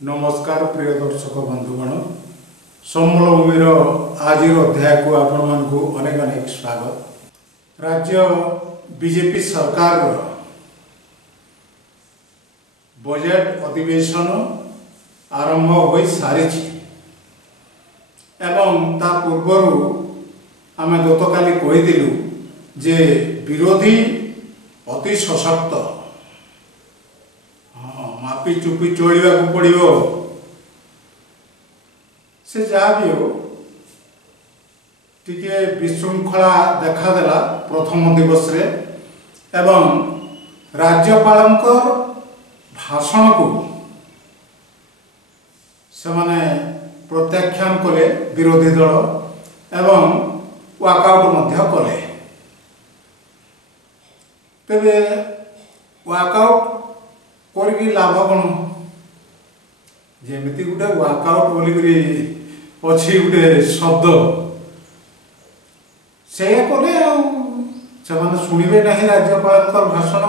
नमस्कार प्रिय दर्शक बंधुगण सम्बलभूमि आज अध्याय को आपण मानकु अनेक अनेक स्वागत। राज्य बीजेपी सरकार बजेट अधिवेशन आरंभ हो सारी एवं ता पूर्वर आम गतकाली कहीदिलु जे विरोधी अति सशक्त मापी चुपी चलवा पड़ो से जहाँ भी हो टिके विशृंखला देखादेला प्रथम दिवस रे एवं राज्यपाल भाषण को से माने प्रत्याख्यान कले विरोधी दल एवं वाकआउट मध्य कले। तेबे वाकआउट करके लाभ कौन जमी गोटे वाकआउट बोलिकी अच्छी गोटे शब्द से कले से शुणे ना राज्यपाल भाषण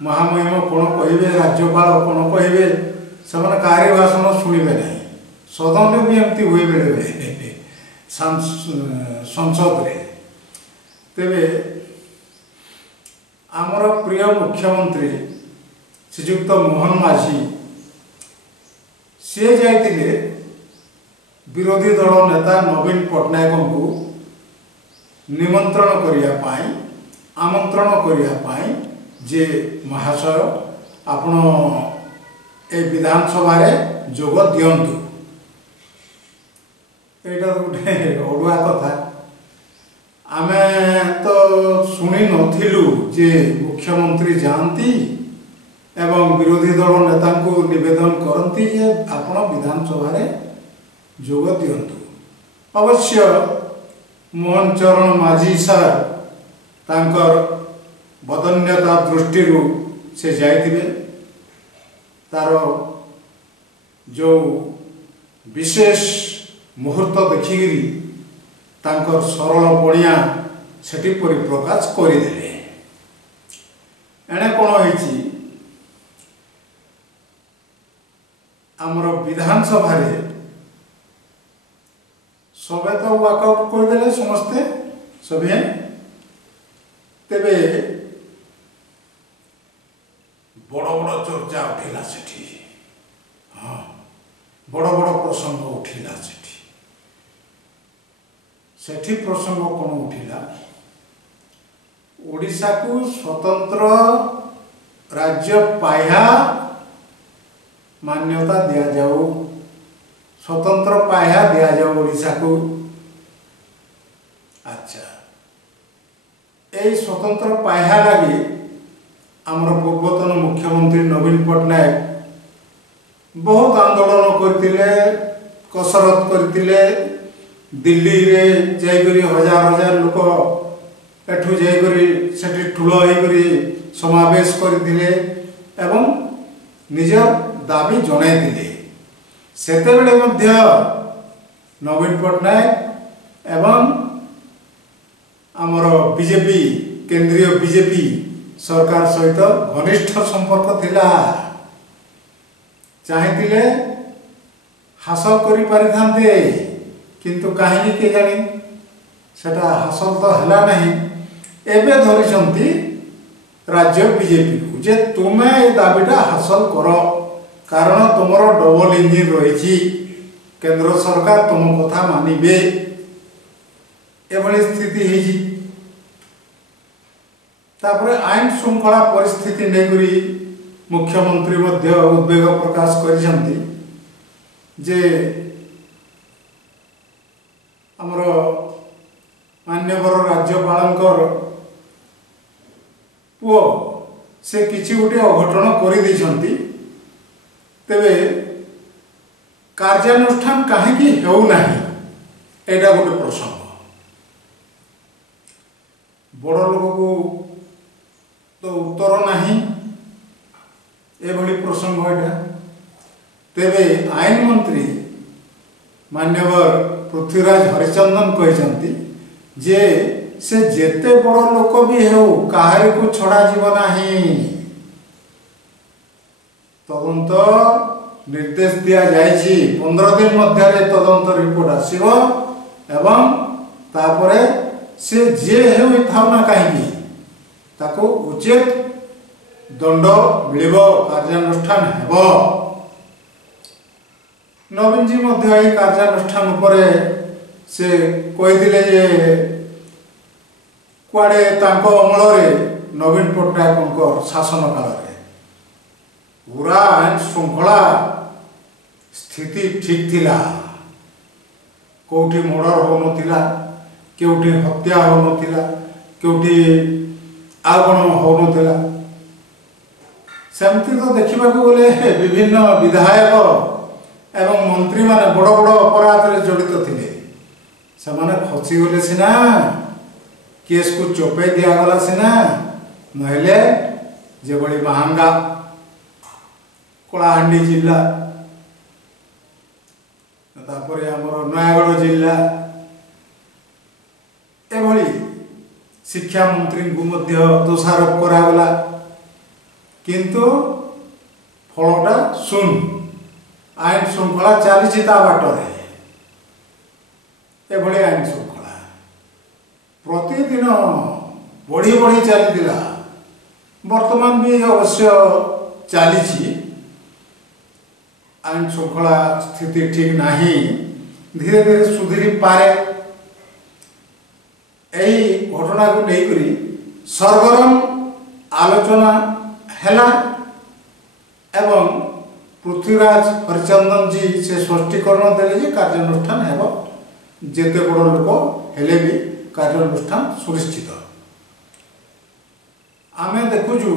महामहिम कौन कहे राज्यपाल कौन कहे से कार्य भाषण शुणे ना सदन में भी एमती हुए बेले संसद रे। तेबे आमर प्रिय मुख्यमंत्री श्रीयुक्त मोहन माझी सी जाइए विरोधी दल नेता नवीन पट्टनायक को निमंत्रण करने आमंत्रण करने जे महाशय आपण ए विधानसभा रे जोग दियंतु। एटा गोटे अड़ुआ कथा आमे तो शुणी नथिलु जे मुख्यमंत्री जानती एवं विरोधी दल नेता को निवेदन करती जे आपण विधानसभा रे जोग दियंतु। अवश्य मोहन चरण माझी सर तांकर बदन्यता दृष्टि से जाइथिबे तार जो विशेष मुहूर्त देखिकी तांकर सरल पणिया सेठी परिप्रकाश करदेले। एणे कौन होइछि आमर विधानसभा रे सबे तो वाकआउट करदेले समस्ते सभी। तेबे बड़ बड़ चर्चा उठिला सेठी, हाँ बड़ बड़ प्रसंग उठिला सेठी प्रसंग कौन उठिला ओडिशा को स्वतंत्र राज्य पाह्या मान्यता दिया जाऊ, स्वतंत्र पाह्या दिया जाऊ ओडिशा को। अच्छा ए स्वतंत्र पाह्या लगी आमर पूर्वतन मुख्यमंत्री नवीन पट्टनायक बहुत आंदोलन करतिले, कसरत करतिले। दिल्ली रे जाइकरी हजार हजार लोक एठू जाइकरी सेठी ठुलो होइकरी समावेश करतिले एवं निजर दाबी जणाइथिले। सेतेबेले मध्य नवीन पट्टनायक एवं आमर बीजेपी केंद्रीय बीजेपी सरकार सहित घनिष्ठ संपर्क थिला। चाहिथिले हासिल करि पारिथांते किंतु कहीं के जानी सेटा हासिल तो हला नहीं। एबे धरिसंती राज्य बीजेपी को जे तुमे ए दाबीटा हासिल करो कारण तुमर डबल इंजिन रही केंद्र सरकार तुम कथा मानिबे एभली स्थिति होई। तापरे आईन श्रृंखला परिस्थिति नेगुरी मुख्यमंत्री मध्य उद्वेग प्रकाश करिसंती जे आमर मान्यवर राज्यपाल पुओ से किसी गोटे अघटन कर तेबे कार्यानुष्ठान कहीं होना एटा गोटे प्रसंग। बड़ लोक को तो उत्तर नहीं एभली प्रसंग एटा। तेबे आईन मंत्री मान्यवर पृथ्वीराज हरिचंदन कहते जे से जेते बड़ लोक भी हो काहारी को छड़ा जीव नहीं तदंत निर्देश दिया जायछि 15 दिन मध्य तदंत रिपोर्ट आसीबो एवं तापरे से जे हेउ थाउ ना काहेकि ताको उचित दंड मिलिबो कार्यानुष्ठान हेबो। नवीन जी मध्य एही कार्यानुष्ठान उपरे से कहिदिले जे कुआडे तांको अमलरे नवीन पट्टनायक शासन काल पूरा आईन श्रृंखला स्थिति ठीक थिला, कोठी मर्डर हो नथिला, केउठी हत्या हो नथिला, केउठी आगण हो नथिला। सेमती तो देखा गले विभिन्न विधायक एवं मंत्री माने बड़ बड़ अपराध रे जड़ित थिले, से माने खसी गले सिना, केस को चोपे दिया गला सिना, नहेले जे बड़ी महंगा कलाहांडी जिला तापरे हमर नयागढ़ जिला एभली शिक्षा मंत्री को मध्य दोषारोप करागला, किंतु फलटा सुन आईन श्रृंखला चली बाटरे एभली आईन श्रृंखला प्रतिदिन बढ़ी बढ़ी चलीला। वर्तमान भी अवश्य चली आईन श्रृंखला स्थिति ठीक नहीं, धीरे धीरे सुधरी पारे। यही घटना को लेकर सरगरम आलोचना हैला एवं पृथ्वीराज हरिचंदन जी से स्पष्टीकरण देले जे कार्यानुष्ठान हेबो, जेते बड़ लोक हेले भी कार्यानुष्ठान सुनिश्चित। आमे देखुजु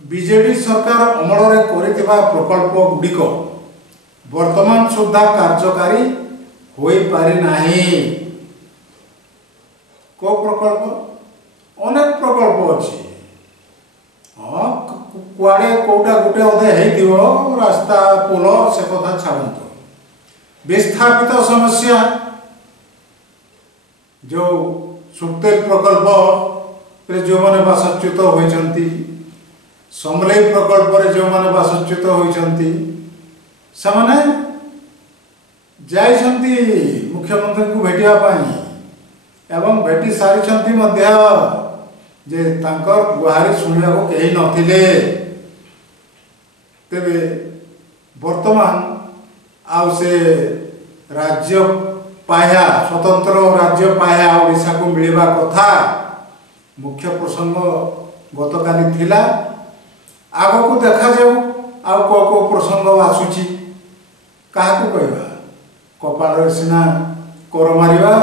बीजेडी सरकार अमल करिथिबा प्रकल्प गुड़िक वर्तमान सुधा कार्यकारी होई पारि नाही। को प्रकल्प अनेक प्रकल्प अच्छी, हाँ कुआड़े कोटा गुटे अधे हेइथिबो रास्ता पोल से कथा छाड़ंतु। विस्थापित समस्या जो सुक्तेल प्रकल्प रे जो माने बासच्युत होइचंती, समलेई प्रकल्प रे जो माने बासच्युत होइचंती, समाने जाइछंती मुख्यमंत्री को भेटिया पाई एवं भेटी सारी मध्य जे तांकर गुहारी सुनिया को कहीं नथिले। तेबे वर्तमान आउ से राज्य पाया स्वतंत्र राज्य पाया ओडिशा को मिलवा कथा मुख्य प्रसंग गतकाली थिला। आग को देखा जाऊ आउ को प्रसंग आसुची, क्या कहवा कपाल सिना कर मारिबा